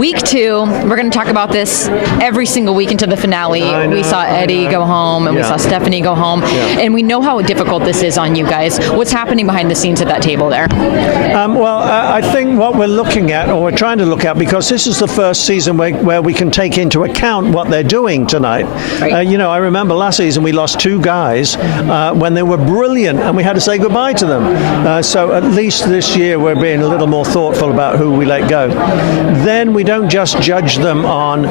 Week 2, we're going to talk about this every single week into the finale. We saw Eddie go home, and we saw Stephanie go home, and we know how difficult this is on you guys. What's happening behind the scenes at that table there? I think what we're looking at, or we're trying to look at, because this is the first season where we can take into account what they're doing tonight. Right. I remember last season we lost 2 guys when they were brilliant, and we had to say goodbye to them. So at least this year we're being a little more thoughtful about who we let go. Then we don't just judge them on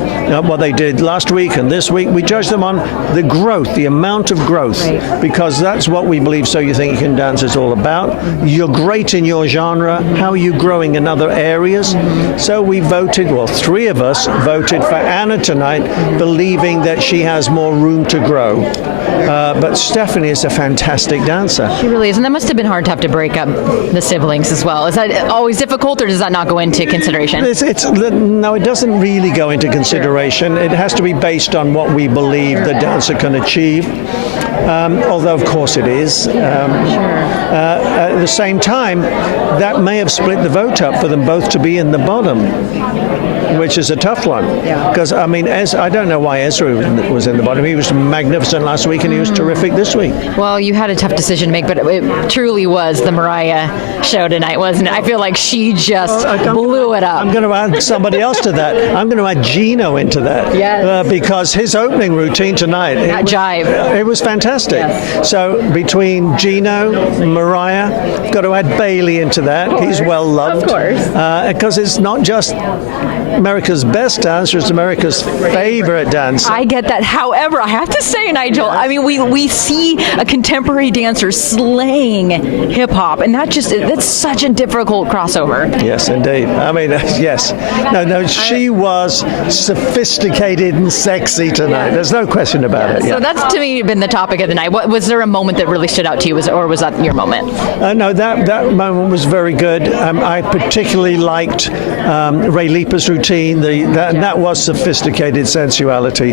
what they did last week and this week. We judge them on the growth, the amount of growth, because that's what we believe So You Think You Can Dance is all about. You're great in your genre. How are you growing in other areas? So we voted, 3 of us voted for Anna tonight, believing that she has more room to grow. But Stephanie is a fantastic dancer. She really is, and that must have been hard to have to break up the siblings as well. Is that always difficult, or does that not go into consideration? No, it doesn't really go into consideration. It has to be based on what we believe the dancer can achieve, although of course it is. At the same time, that may have split the vote up for them both to be in the bottom, which is a tough one. Because, I don't know why Ezra was in the bottom. He was magnificent last week, and he was terrific this week. Well, you had a tough decision to make, but it truly was the Mariah show tonight, wasn't it? I feel like she just blew it up. I'm going to add somebody else to that. I'm going to add Gino into that. Because his opening routine tonight, it was fantastic. Yes. So between Gino, Mariah, got to add Bailey into that. He's well loved. Of course. Because it's not just America's best dancer, is America's favorite dancer. I get that. However, I have to say, Nigel, we see a contemporary dancer slaying hip hop, and that's such a difficult crossover. Yes, indeed. Yes. No, she was sophisticated and sexy tonight. There's no question about it. So that's, to me, been the topic of the night. Was there a moment that really stood out to you, or was that your moment? No, that moment was very good. I particularly liked Ray Lipa's routine. That was sophisticated sensuality.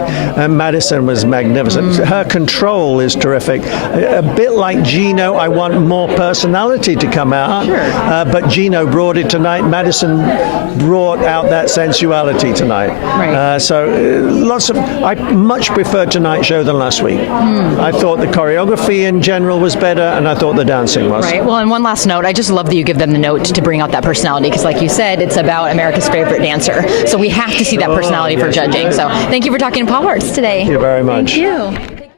Madison was magnificent. Her control is terrific. A bit like Gino, I want more personality to come out. But Gino brought it tonight. Madison brought out that sensuality tonight. I much preferred tonight's show than last week. I thought the choreography in general was better, and I thought the dancing was. Right. Well, and one last note, I just love that you give them the note to bring out that personality, because like you said, it's about America's favorite dancer. So we have to see that personality for judging. So thank you for talking to Pop Arts today. Thank you very much. Thank you.